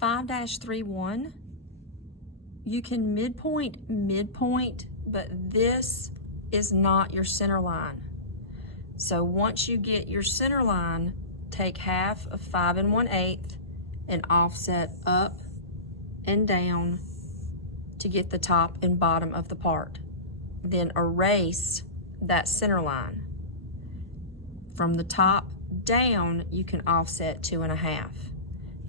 5-31, you can midpoint, but this is not your center line. So once you get your center line, take half of 5 1/8 and offset up and down to get the top and bottom of the part. Then erase that center line. From the top down, you can offset 2 1/2,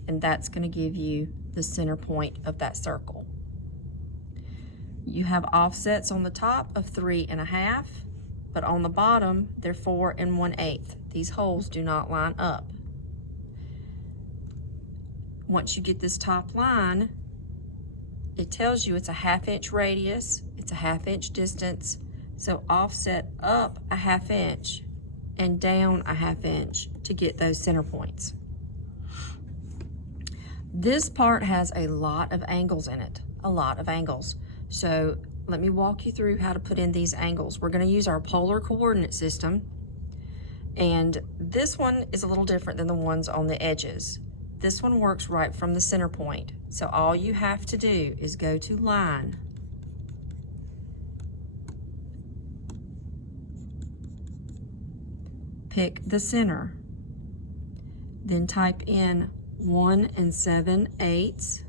and that's going to give you the center point of that circle. You have offsets on the top of 3 1/2, but on the bottom, they're 4 1/8. These holes do not line up. Once you get this top line, it tells you it's a 1/2 inch radius, it's a 1/2 inch distance, so offset up a 1/2 inch and down a 1/2 inch to get those center points. This part has a lot of angles in it, a lot of angles. So let me walk you through how to put in these angles. We're going to use our polar coordinate system, and this one is a little different than the ones on the edges. This one works right from the center point. So all you have to do is go to line, pick the center, then type in 1 7/8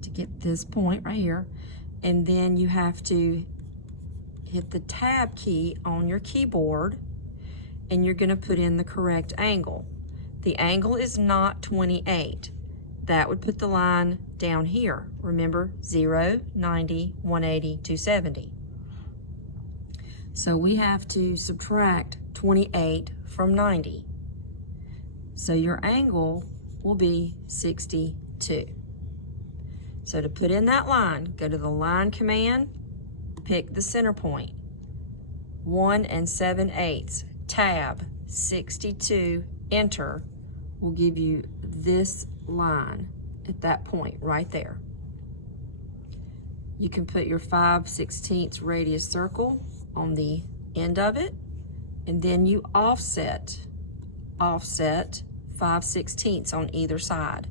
to get this point right here, and then you have to hit the tab key on your keyboard and you're going to put in the correct angle. The angle is not 28. That would put the line down here. Remember, 0, 90, 180, 270. So we have to subtract 28 from 90. So your angle will be 62. So to put in that line, go to the line command, pick the center point, 1 7/8, tab, 62, enter, will give you this line at that point right there. You can put your 5/16 radius circle on the end of it, and then you offset 5/16 on either side.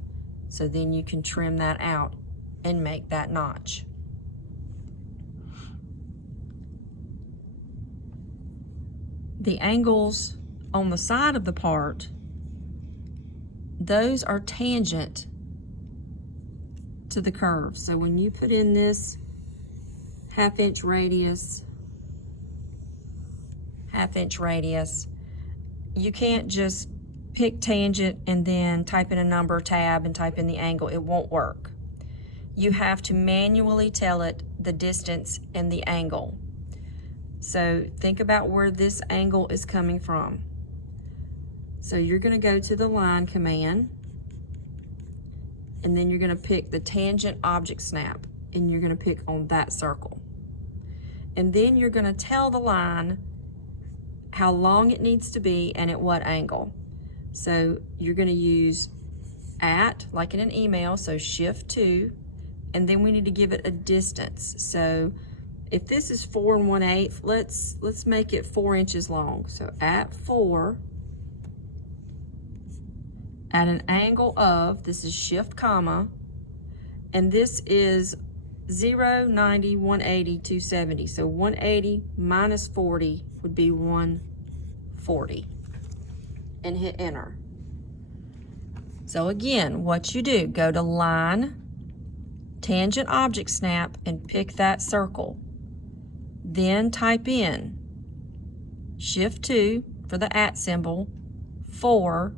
So then you can trim that out and make that notch. The angles on the side of the part, those are tangent to the curve. So when you put in this 1/2 inch radius, 1/2 inch radius, you can't just pick tangent and then type in a number tab and type in the angle. It won't work. You have to manually tell it the distance and the angle. So think about where this angle is coming from. So you're going to go to the line command, and then you're going to pick the tangent object snap, and you're going to pick on that circle. And then you're going to tell the line how long it needs to be and at what angle. So you're going to use at, like in an email, so shift 2, and then we need to give it a distance. So if this is 4 1/8, let's make it 4 inches long. So at 4, at an angle of, this is shift comma, and this is 0, 90, 180, 270. So 180 minus 40 would be 140. And hit enter. So again, what you do, go to line, tangent object snap, and pick that circle. Then type in shift 2 for the at symbol, 4,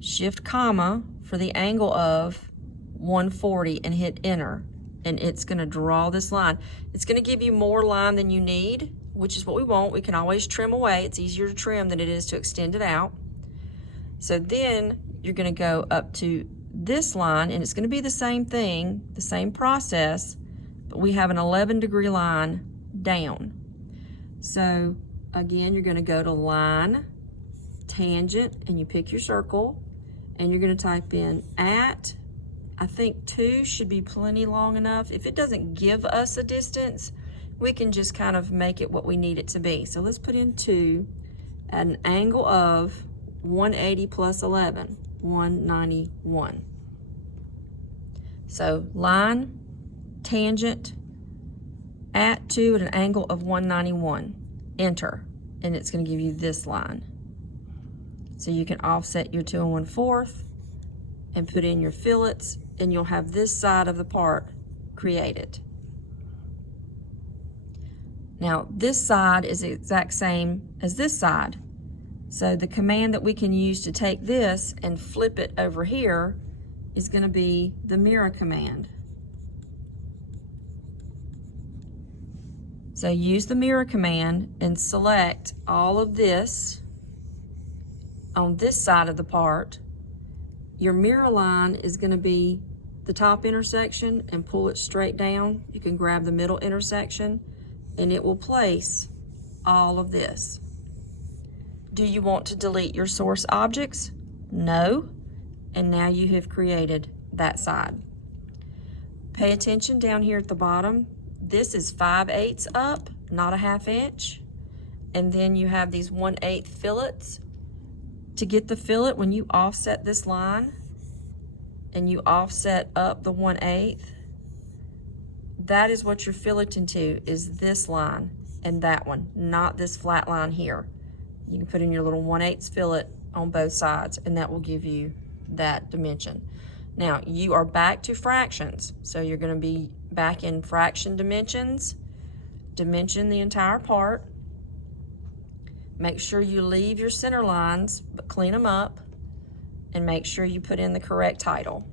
shift comma for the angle of 140, and hit enter. And it's going to draw this line. It's going to give you more line than you need, which is what we want. We can always trim away. It's easier to trim than it is to extend it out. So then you're going to go up to this line, and it's going to be the same thing, the same process, but we have an 11-degree line down. So again, you're going to go to line, tangent, and you pick your circle, and you're going to type in at, I think 2 should be plenty long enough. If it doesn't give us a distance, we can just kind of make it what we need it to be. So let's put in 2 at an angle of 180 plus 11, 191. So line, tangent, at 2 at an angle of 191. Enter, and it's going to give you this line. So you can offset your 2 1/4 and put in your fillets, and you'll have this side of the part created. Now this side is the exact same as this side. So the command that we can use to take this and flip it over here is going to be the mirror command. So use the mirror command and select all of this on this side of the part. Your mirror line is going to be the top intersection, and pull it straight down. You can grab the middle intersection and it will place all of this. Do you want to delete your source objects? No. And now you have created that side. Pay attention down here at the bottom. This is 5/8 up, not a 1/2 inch. And then you have these 1/8 fillets. To get the fillet, when you offset this line and you offset up the 1/8, that is what you're filleting to, is this line and that one, not this flat line here. You can put in your little 1/8 fillet on both sides, and that will give you that dimension. Now you are back to fractions, so you're going to be back in fraction dimensions. Dimension the entire part. Make sure you leave your center lines, but clean them up, and make sure you put in the correct title.